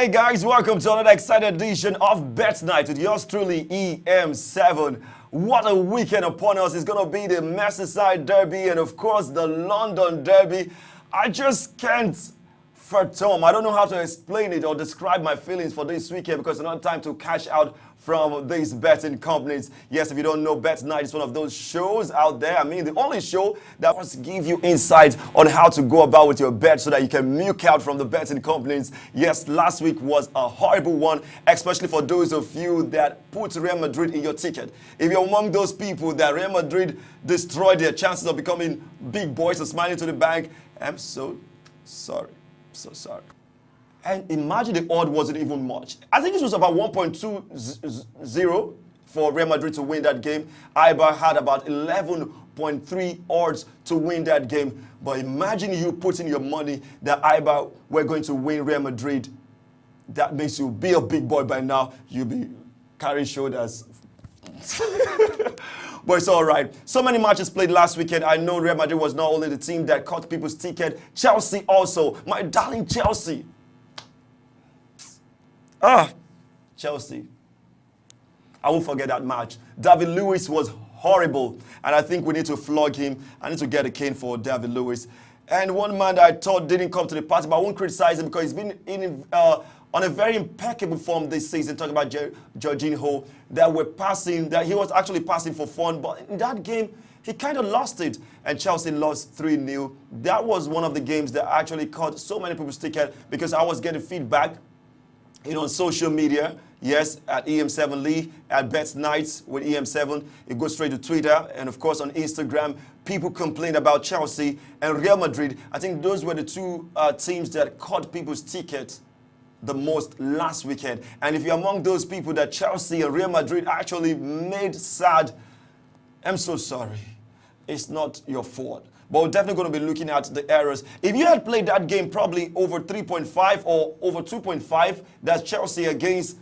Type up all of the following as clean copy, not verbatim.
Hey guys, welcome to another exciting edition of Bet Night with yours truly, EM7. What a weekend upon us. It's going to be the Merseyside Derby and of course the London Derby. I just can't fathom. I don't know how to explain it or describe my feelings for this weekend because it's not time to cash out from these betting companies. Yes, if you don't know, Bet Night is one of those shows out there. I mean, the only show that wants to give you insight on how to go about with your bet so that you can milk out from the betting companies. Yes, last week was a horrible one, especially for those of you that put Real Madrid in your ticket. If you're among those people that Real Madrid destroyed their chances of becoming big boys and smiling to the bank, I'm so sorry. So sorry. And imagine the odd wasn't even much. I think this was about 1.20 for Real Madrid to win that game. Eibar had about 11.3 odds to win that game. But imagine you putting your money that Eibar were going to win Real Madrid. That makes you be a big boy by now. You'll be carrying shoulders. But it's all right. So many matches played last weekend. I know Real Madrid was not only the team that caught people's ticket. Chelsea also. My darling Chelsea. Chelsea. I won't forget that match. David Luiz was horrible. And I think we need to flog him. I need to get a cane for David Luiz. And one man that I thought didn't come to the party, but I won't criticize him because he's been on a very impeccable form this season, talking about Jorginho, that he was actually passing for fun, but in that game, he kind of lost it, and Chelsea lost 3-0. That was one of the games that actually caught so many people's ticket because I was getting feedback, on social media, yes, at EM7 Lee, at Bet Nights with EM7. It goes straight to Twitter, and of course on Instagram, people complained about Chelsea and Real Madrid. I think those were the two teams that caught people's tickets the most last weekend. And if you're among those people that Chelsea and Real Madrid actually made sad, I'm so sorry. It's not your fault. But we're definitely going to be looking at the errors. If you had played that game probably over 3.5 or over 2.5, that's Chelsea against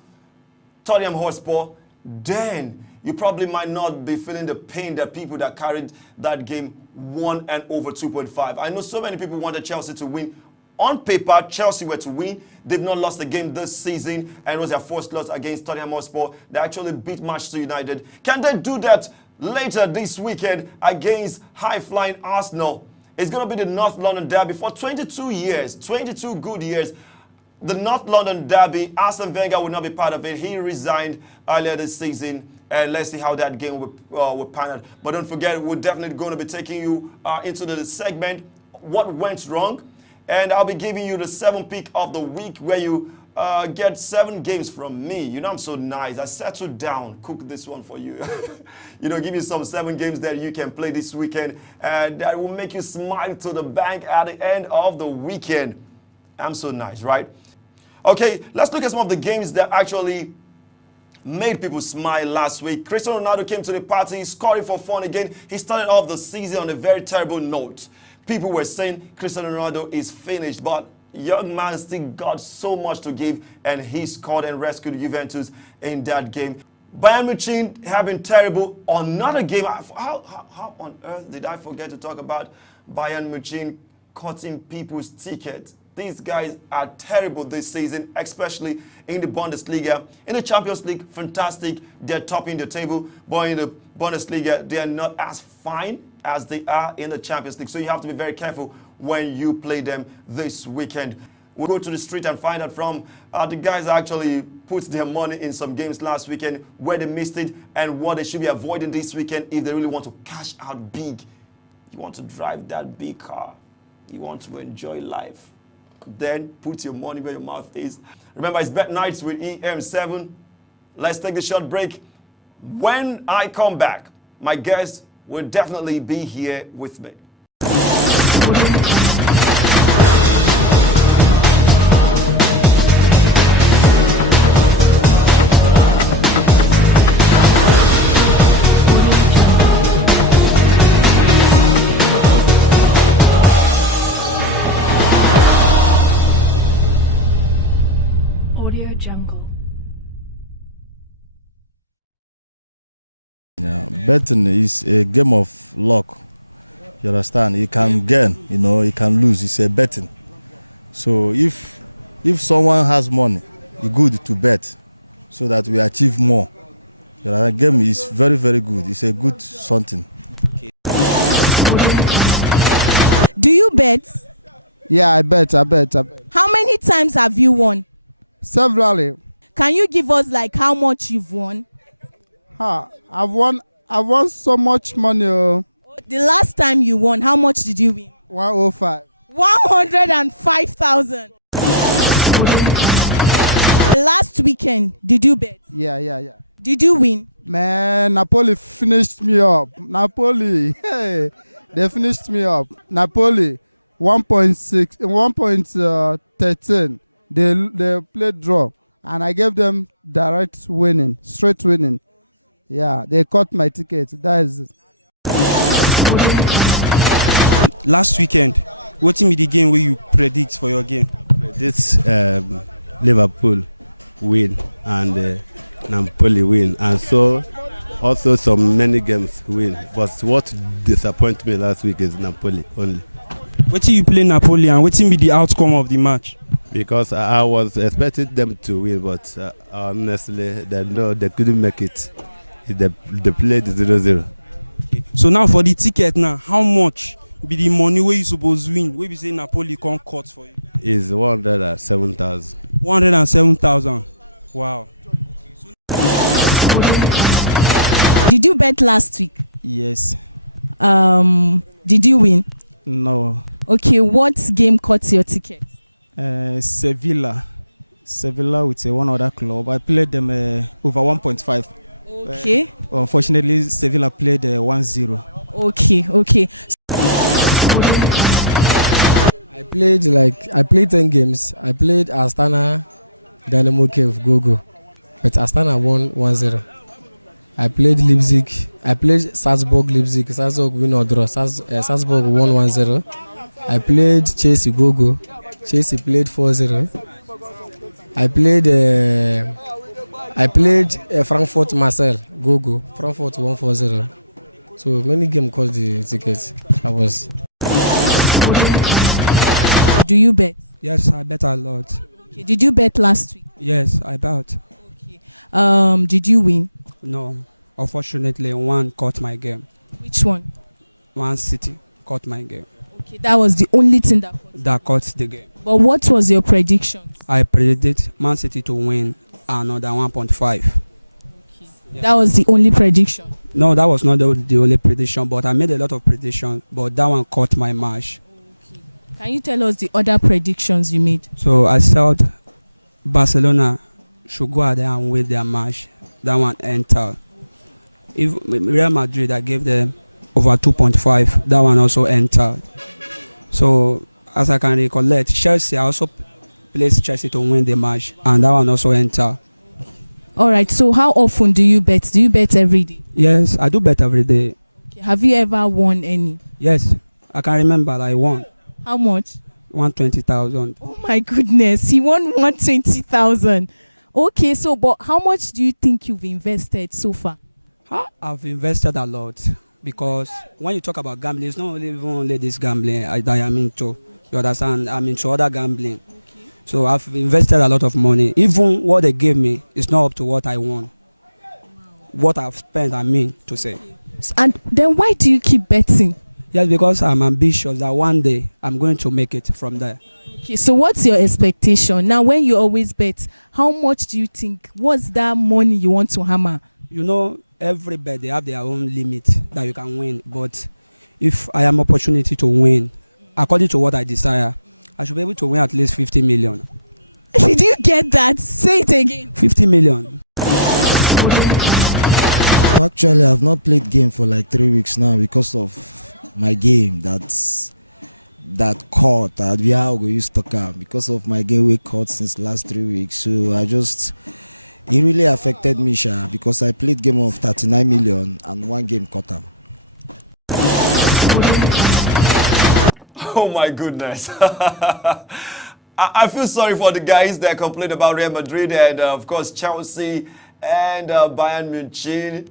Tottenham Hotspur, then you probably might not be feeling the pain that people that carried that game won and over 2.5. I know so many people wanted Chelsea to win. On paper, Chelsea were to win. They've not lost a game this season, and it was their first loss against Tottenham Hotspur. They actually beat Manchester United. Can they do that later this weekend against high-flying Arsenal? It's going to be the North London Derby for 22 years, 22 good years. The North London Derby, Arsene Wenger will not be part of it. He resigned earlier this season. And let's see how that game will pan out. But don't forget, we're definitely going to be taking you into the segment, What Went Wrong? And I'll be giving you the 7 pick of the week where you get 7 games from me. You know, I'm so nice. I settled down, cook this one for you. Give you some 7 games that you can play this weekend and that will make you smile to the bank at the end of the weekend. I'm so nice, right? Okay, let's look at some of the games that actually made people smile last week. Cristiano Ronaldo came to the party, scoring for fun again. He started off the season on a very terrible note. People were saying Cristiano Ronaldo is finished, but young man still got so much to give, and he scored and rescued Juventus in that game. Bayern Munich have been terrible. Another game. How on earth did I forget to talk about Bayern Munich cutting people's tickets? These guys are terrible this season, especially in the Bundesliga. In the Champions League, fantastic. They're topping the table. But in the Bundesliga, they are not as fine as they are in the Champions League. So you have to be very careful when you play them this weekend. We'll go to the street and find out from the guys that actually put their money in some games last weekend, where they missed it, and what they should be avoiding this weekend if they really want to cash out big. You want to drive that big car. You want to enjoy life. Then put your money where your mouth is. Remember, it's Bet Nights with EM7. Let's take a short break. When I come back, my guest will definitely be here with me. Audio Jungle. Yeah, betting is a game of luck. You understand? You can gain, you can lose. It's a betting. So if if someone has money, it's good to bet so that we achieve more. The game is very, very good. It's a good something. Do you bet? Yeah, I bet. How many times have you won? Severally. Can you give us like how much you've won? I've won so much money. The last time you won, how much did you win? 105. 105,000. Last weekend, did you bet? Yeah. Did you win? Man, Napoli finished me up. Napoli, hey, they finished me up. Napoli, 1.13. They played draw, and I gave them direct winning, straight winning. Yeah, they cut my ticket. That is it. Last weekend, what be the game where you predict for your game? This Liverpool win and Napoli win, and so also some many games win. But what disappointed me last week is Napoli only. What you play Napoli and what be the outcome of the match? Because I was expecting them to win, but honestly, they couldn't make it. They played 0-0. Okay. So now for the ticket now, how much be the money where you supposed to win? Where we say Napoli can't cut for you? Is 107,000. 107,000. Wow. Did you bet last week? Yes. Did you win? No. Okay, what game cut your ticket? Sevilla with one other club. I played them over 1.5. Okay. Unfortunately, Sevilla played 1-0. Okay. I played 10 games. I played Astana, Dynamo Kiev, Gogo, but Astana won 1-0. I played Leipzig. I played Salzburg, Leipzig. Salzburg win or draw. Salzburg won 1-0. I played Chelsea, Gogo. Chelsea played 4-0. I played Frankfurt, Marseille, Gogo. Frankfurt won 4-0. So many games cost the tickets. Do you bet? Yes, I bet a lot. Okay. Did you bet last week? Yes, I bet. Okay. Did you win? No, unfortunately, one caught my game. Which one? Man City caught my game. Okay, that was the only thing that caught the game. But what was your prediction? I predicted Man City to win another 1.5. Okay. Yeah. That was the only prediction. No, that was not the only prediction, but I made a lot of predictions, but that one caught my match. Okay. Can you tell us the other predictions you made? So I thought Barcelona should go out there and win their match. That one entered. If Real Madrid, I gave them over 2.5. That one also entered. So as I can recollect, Chelsea, I also placed Chelsea to win the match, and that one also entered. All right. So how often do you bet? Do you bet every day? Yes, I do bet every day. Okay. Have you ever won any? Yes, I can remember I won. How much? 120,000. Oh my goodness, he won 120,000. Okay, so but how much do you think you've invested so far? I've invested a lot, because when you talk about gambling, it's not only this gambling that I'm into. You understand? I'm into other gambling. Okay. So I've invested a lot of money. Even what they gave me is not up to what I won. Wow. What I've spent, I mean to say. And then why do you keep betting? Yes, because I'm ambitious that one day I'm going to make it from there. Okay, so what's your expectation? Now, when you always bet, how much do you think? What's that money you want to hammer? You know, every bet, they have their own limit that you can win. But if I am opportunity to win, according to what I desire, I should be able to win at least 50 million. Did you get that? Say it again. 50 million. Actually, I've not played game for like 3 weeks now because of my game that caught at Viago used to come because of my game we caught since last 3 weeks. So it really affected me, because I played game of 39 million and one game caught him. Oh my goodness. I feel sorry for the guys that complained about Real Madrid and of course Chelsea and Bayern Munich.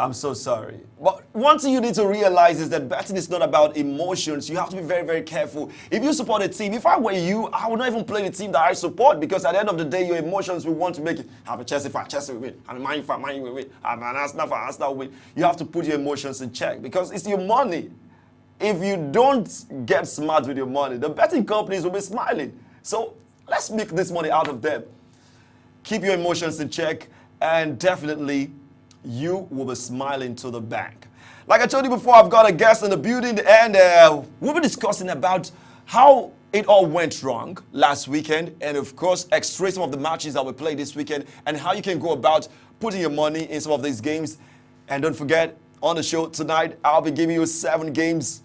I'm so sorry. But one thing you need to realize is that betting is not about emotions. You have to be very, very careful. If you support a team, if I were you, I would not even play the team that I support because at the end of the day, your emotions will want to make it. I'm a Chelsea fan, Chelsea will win. I'm a Man U fan, Man U will win. I'm an Arsenal fan, Arsenal will win. You have to put your emotions in check because it's your money. If you don't get smart with your money, the betting companies will be smiling. So let's make this money out of them. Keep your emotions in check and definitely you will be smiling to the bank. Like I told you before, I've got a guest in the building and we'll be discussing about how it all went wrong last weekend and of course extract some of the matches that we played this weekend and how you can go about putting your money in some of these games. And don't forget, on the show tonight, I'll be giving you 7 games.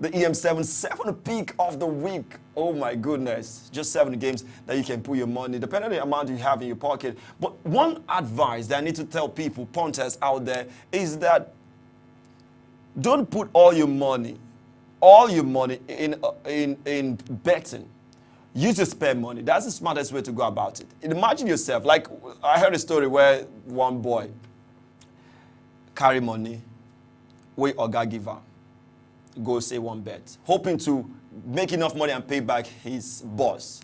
The EM7 7 pick of the week. Oh my goodness. Just 7 games that you can put your money, depending on the amount you have in your pocket. But one advice that I need to tell people, punters out there, is that don't put all your money in betting. Use your spare money. That's the smartest way to go about it. Imagine yourself, like I heard a story where one boy carry money, we oga giver. Go say one bet, hoping to make enough money and pay back his boss.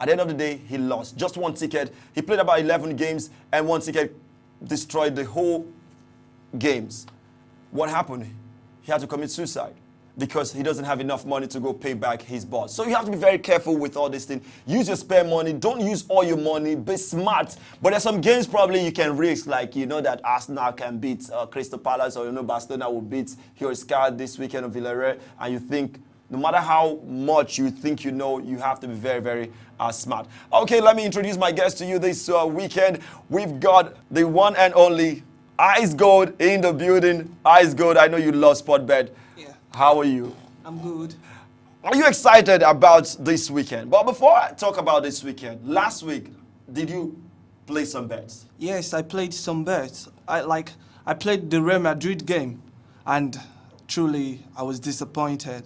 At the end of the day, he lost. Just one ticket. He played about 11 games and one ticket destroyed the whole games. What happened? He had to commit suicide because he doesn't have enough money to go pay back his boss. So you have to be very careful with all this thing. Use your spare money. Don't use all your money. Be smart. But there's some games probably you can risk, like you know that Arsenal can beat Crystal Palace, or you know Barcelona will beat Huesca this weekend of Villarreal, and you think no matter how much you think you know, you have to be very, very smart. Okay, let me introduce my guest to you this weekend. We've got the one and only Ice Gold in the building. Ice Gold, I know you love Sportbet. How are you? I'm good. Are you excited about this weekend? But before I talk about this weekend, last week, did you play some bets? Yes, I played some bets. I played the Real Madrid game, and truly, I was disappointed.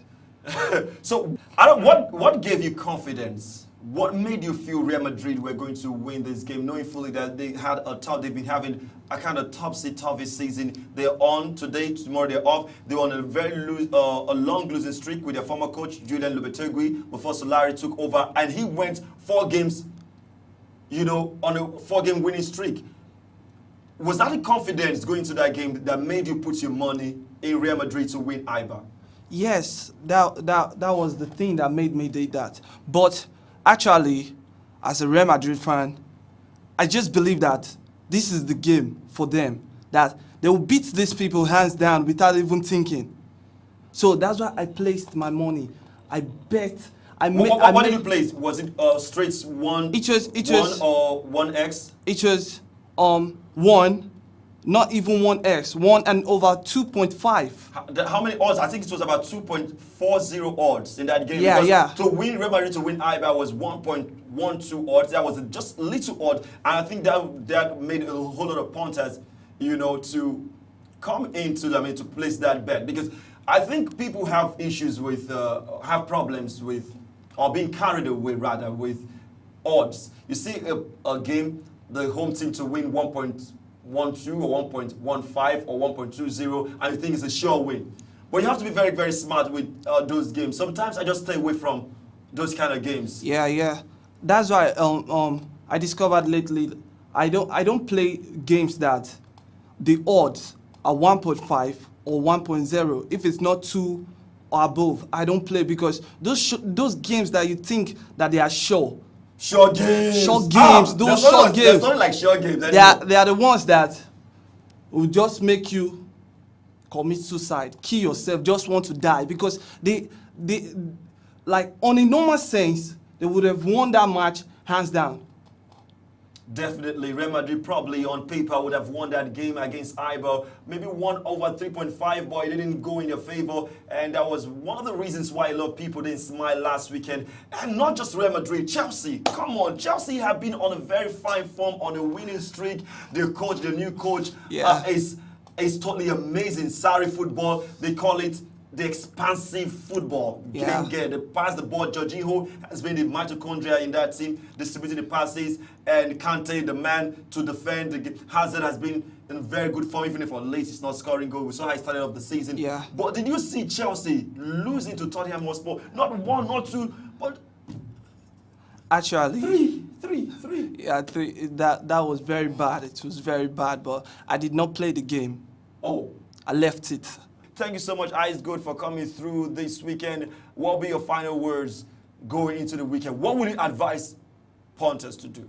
So, what gave you confidence? What made you feel Real Madrid were going to win this game, knowing fully that they've been having a kind of topsy-turvy season? They're on today, tomorrow they're off. They're on a long losing streak with their former coach, Julian Lopetegui, before Solari took over, and he went 4 games, on a 4-game winning streak. Was that the confidence going to that game that made you put your money in Real Madrid to win IBA? Yes, that was the thing that made me do that. But actually, as a Real Madrid fan, I just believe that this is the game for them, that they will beat these people hands down without even thinking. So that's why I placed my money. I bet. What did you place? Was it straight one? It was 1 or 1x? It was 1, not even 1x, 1 and over 2.5. How many odds? I think it was about 2.40 odds in that game. Yeah. To win Real Madrid to win IBA was 1.12 odds. That was just a little odd, and I think that made a whole lot of punters, to come into to place that bet, because I think people have issues with have problems with, or being carried away rather, with odds. You see a game, the home team to win 1.12 or 1.15 or 1.20, and you think it's a sure win. But you have to be very, very smart with those games. Sometimes I just stay away from those kind of games. Yeah. That's why I discovered lately I don't play games that the odds are 1.5 or 1.0. If it's not 2 or above, I don't play, because those games that you think that they are sure. Short games. Short games. Those short games. There's not like short games. They are the ones that will just make you commit suicide, kill yourself, just want to die, because they like on a normal sense they would have won that match hands down. Definitely, Real Madrid probably on paper would have won that game against Eibar. Maybe won over 3.5, but it didn't go in their favor. And that was one of the reasons why a lot of people didn't smile last weekend. And not just Real Madrid, Chelsea. Come on, Chelsea have been on a very fine form, on a winning streak. Their coach, the new coach, is totally amazing. Sarri football, they call it the expansive football. Yeah. They pass the ball. Jorginho has been the mitochondria in that team, distributing the passes, and Kante, the man to defend. Hazard has been in very good form, even if on late he's not scoring goals. We saw how he started off the season. Yeah. But did you see Chelsea losing to Tottenham Hotspur? Not one, not two, but actually three. Yeah, three. That was very bad. It was very bad. But I did not play the game. Oh, I left it. thank you so much, Ice Good, for coming through this weekend. What will be your final words going into the weekend? What will you advise punters to do?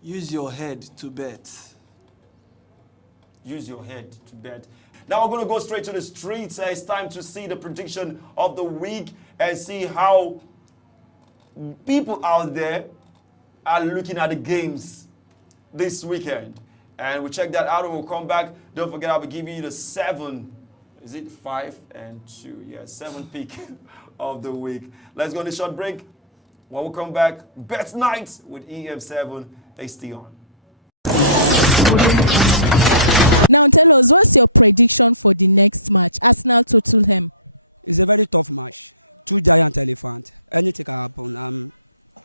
Use your head to bet. Use your head to bet. Now we're going to go straight to the streets. It's time to see the prediction of the week and see how people out there are looking at the games this weekend. And we'll check that out and we'll come back. Don't forget, I'll be giving you the 7, is it 5 and 2? Yeah, 7 pick of the week. Let's go on a short break. When we come back, Bet Night with EM7. Stay on. Now tell us, what's your prediction for the next match? Arsenal Tottenham. It's a very tough match. 2 giant elephants. Anything can happen. I'm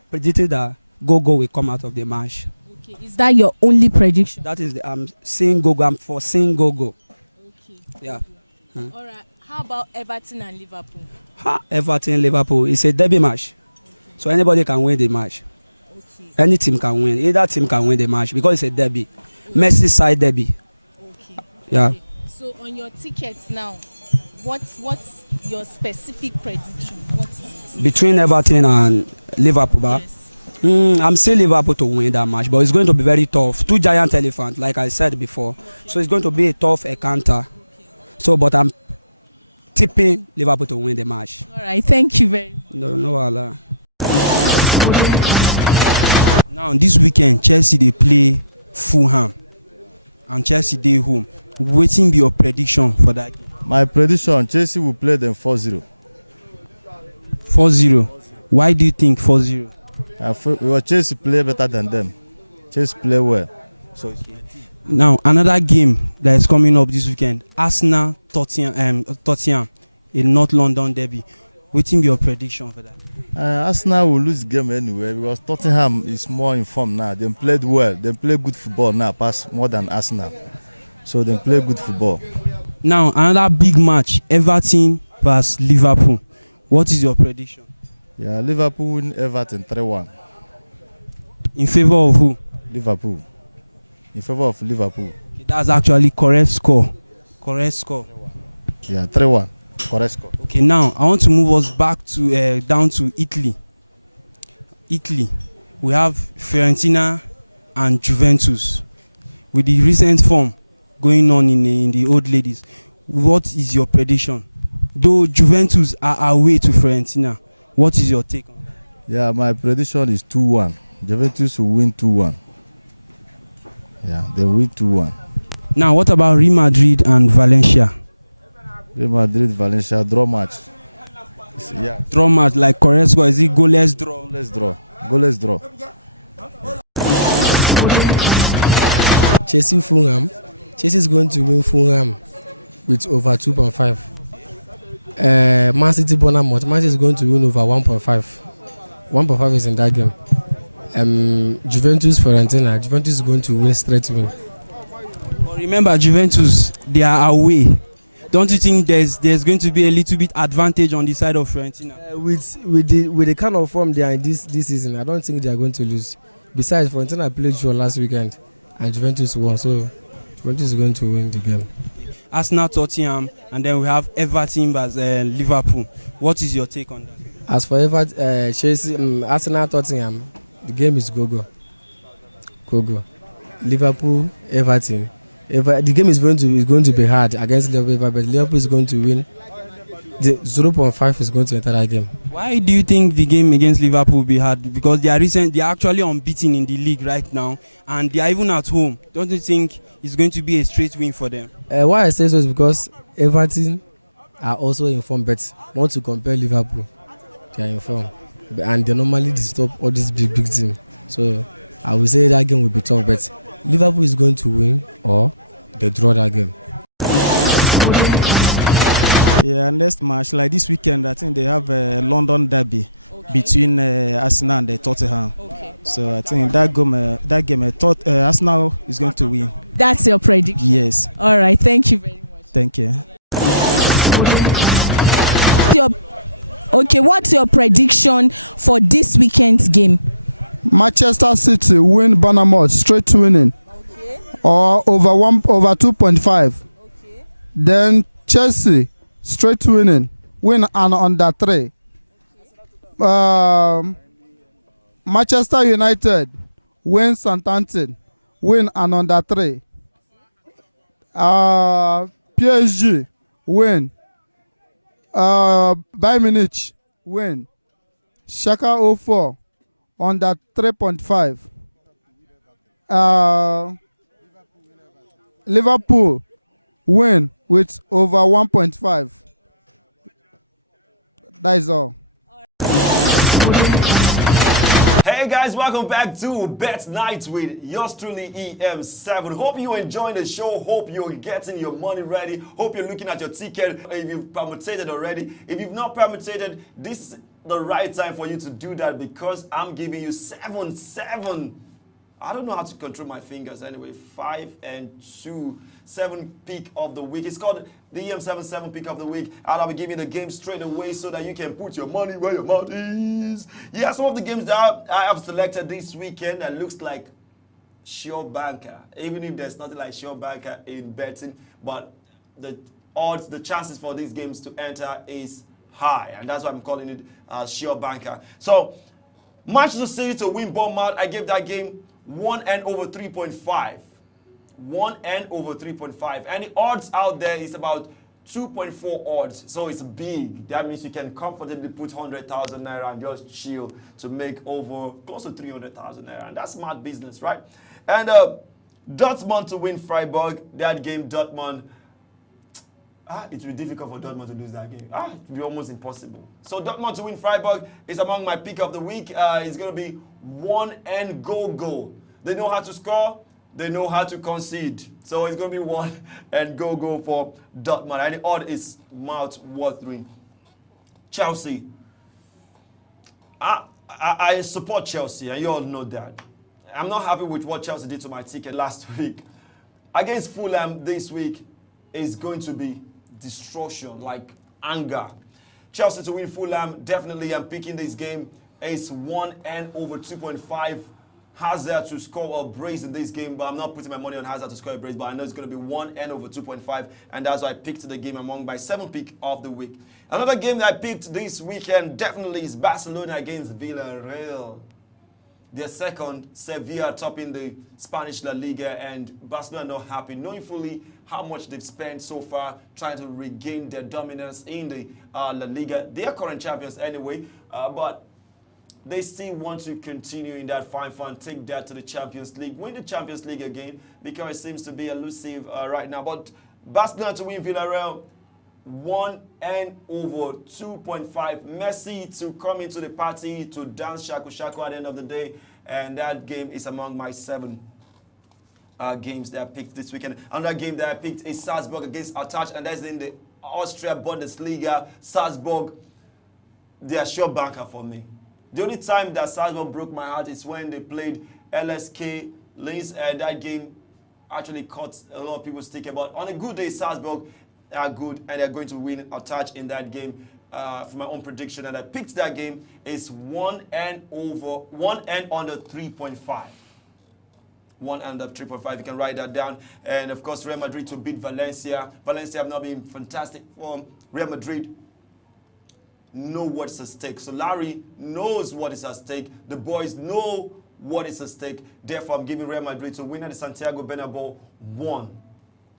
predicting that Gogo will come out of the match. Okay, is that your only prediction? That is I'm seeing Gogo. I'm foreseeing Gogo. Okay. Yeah. All right. How about Everton and Liverpool? Everton, Liverpool. It's a derby match. Okay. So anybody can win the match. Okay. Any team can win. Either team can win the match because it's a derby. Okay. Merseyside derby. Okay. Yeah. Okay. So on your tickets now, what's your specific prediction? What is it? Between Everton and Liverpool, yes. I'm still Liverpool to win that match, but it's going to be very tough. 2 giant elephants, like I said before. Okay. So it's going to be a tough encounter. Okay. So, but I'm tipping Liverpool to win the match. All right, thank you very much. No, Allah. Now this weekend, Chelsea they play Fulham, and Chelsea they home. Waiting be your prediction for that game? My prediction: Chelsea will play them 4-0. 4-0. Why do you think 4-0? Because Chelsea play better than them. Chelsea play well. So okay. Now another game that is coming up this weekend: Arsenal Tottenham, a North London derby. Waiting be your prediction for that? Arsenal will lose game anyway because Tottenham is more in form now. They played well. They play good football now, pass more than Arsenal. So they play good football. Now another big match: Everton vs Liverpool. What is your prediction? Yeah, Liverpool win Everton 3-1. In favor of who? Liverpool. In favor of Liverpool. Okay, that's actually correct score. Correct score. Yeah, 3-1. Correct score. Okay, now I want to move us back to down to Italy. Italy, we have Fiorentina and Juventus. With the recent form going on in the old ladies, what is your prediction? Though Juventus are away to Fiorentina, what is your take on that? Yeah, my prediction is 2-1. Juventus will win 2-1. Yeah, they win 2-1. Now, what about Real Madrid and Valencia? Real Madrid, Valencia, draw match. Yeah. Draw match, like correct score. Is it goalless draw? Goalless draw. Goalless draw. Chelsea Fulham. Chelsea is going to win Fulham with over 2.5. Man City Bournemouth. Man City is going to win over 1.5. 1.5 is in that game. Juventus Fiorentina. Juventus is going to win straight win. But remember, Juventus, they are away. Don't you think there's going to be a little bit advantage on the side of Fiorentina? With the kind of form they are in this season, I don't think they are going to lose. Besides, Fiorentina played draw last weekend and Juventus won, so Juventus is going to win the game. Arsenal, Tottenham, and then we have Everton vs Liverpool. What is your take on that? As for Chelsea, Arsenal, Tottenham, the game is go-go. Liverpool, Everton. The game is going to be hard against Liverpool, but Liverpool is going to win. The 0.5 is going to enter that game. Why do you think the game against Liverpool will be hard? Because they are actually unbeaten in the league right now, and they are even at home. Don't you think it's going to be a straight win for them? Why I say so is because Everton are also in form, but not to compare Liverpool. They are in form, and they normally disturb all these big teams. So I will say that game will be tough, but Liverpool is going to win or they draw that game. Yeah, next match like this weekend, I think they have a London derby between Arsenal and Tottenham. Okay. So I think that game, Arsenal is going to win. That's your prediction. Yes. All right. Thank you very much. Thank you. What's your prediction for this weekend's game? Manchester City win Bournemouth straight winning. Okay. Or over 2.5. Okay. Then Chelsea straight winning, win and under 3. Manchester United win Southampton, win and under 3. PSG win. Bayern Munich win. Schalke 04 under 3.5. Liverpool win with over 1.5. That is all. Hey guys, welcome back to Bet Night with yours truly EM7. Hope you're enjoying the show. Hope you're getting your money ready. Hope you're looking at your ticket. If you've permutated already, if you've not permutated, this is the right time for you to do that because I'm giving you 7. I don't know how to control my fingers anyway. 5 and 2, 7 pick of the week. It's called the EM7 pick of the week. And I'll be giving the game straight away so that you can put your money where your mouth is. Yeah, some of the games that I have selected this weekend that looks like sure banker. Even if there's nothing like sure banker in betting, but the odds, the chances for these games to enter is high. And that's why I'm calling it sure banker. So, Manchester City to win Bournemouth. I gave that game 1 and over 3.5. 1 and over 3.5. And the odds out there is about 2.4 odds. So it's big. That means you can comfortably put 100,000 naira and just chill to make over close to 300,000 naira. And that's smart business, right? And Dortmund to win Freiburg. That game, Dortmund. It will be difficult for Dortmund to lose that game. It will be almost impossible. So Dortmund to win Freiburg is among my pick of the week. It's going to be 1 and go. They know how to score. They know how to concede. So it's going to be 1 and go for Dortmund. And the odd is mouth-watering. Chelsea. I support Chelsea, and you all know that. I'm not happy with what Chelsea did to my ticket last week. Against Fulham this week is going to be destruction, like anger. Chelsea to win Fulham, definitely I'm picking this game. It's 1 and over 2.5. Hazard to score a brace in this game, but I'm not putting my money on Hazard to score a brace, but I know it's going to be 1 and over 2.5, and that's why I picked the game among my 7 pick of the week. Another game that I picked this weekend definitely is Barcelona against Villarreal. Their second, Sevilla topping the Spanish La Liga, and Barcelona not happy, knowing fully how much they've spent so far trying to regain their dominance in the La Liga. They are current champions anyway, but they still want to continue in that fine, take that to the Champions League, win the Champions League again, because it seems to be elusive right now. But Barcelona to win Villarreal, 1 and over 2.5. Messi to come into the party to dance shaku shaku at the end of the day, and that game is among my 7 games that I picked this weekend. Another game that I picked is Salzburg against Attack, and that's in the Austria Bundesliga. Salzburg, they are sure banker for me. The only time that Salzburg broke my heart is when they played LSK Linz, and that game actually caught a lot of people's ticket. But on a good day, Salzburg are good, and they're going to win Attack in that game. For my own prediction, and I picked that game is 1 and under 3.5. 1 under 3.5. You can write that down. And of course, Real Madrid to beat Valencia. Valencia have not been fantastic form. Real Madrid know what's at stake. So Larry knows what is at stake. The boys know what is at stake. Therefore, I'm giving Real Madrid to win at the Santiago Bernabeu 1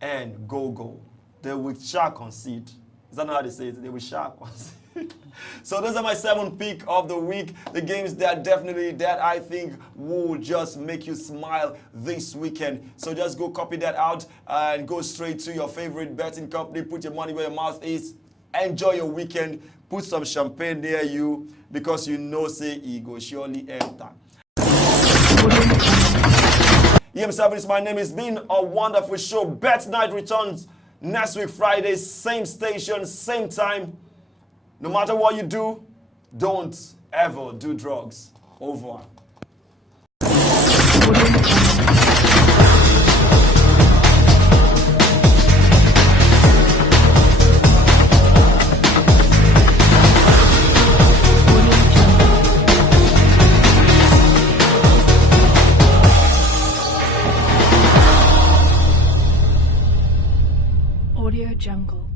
and go. They will shall concede. Is that not how they say it? They will shall concede. So those are my 7 pick of the week. The games that I think will just make you smile this weekend. So just go copy that out and go straight to your favorite betting company. Put your money where your mouth is. Enjoy your weekend. Put some champagne near you because you know say it go surely enter. EM7 is my name. It's been a wonderful show. Bet Night returns Next week, Friday, same station, same time. No matter what you do, don't ever do drugs. Over. Audio Jungle.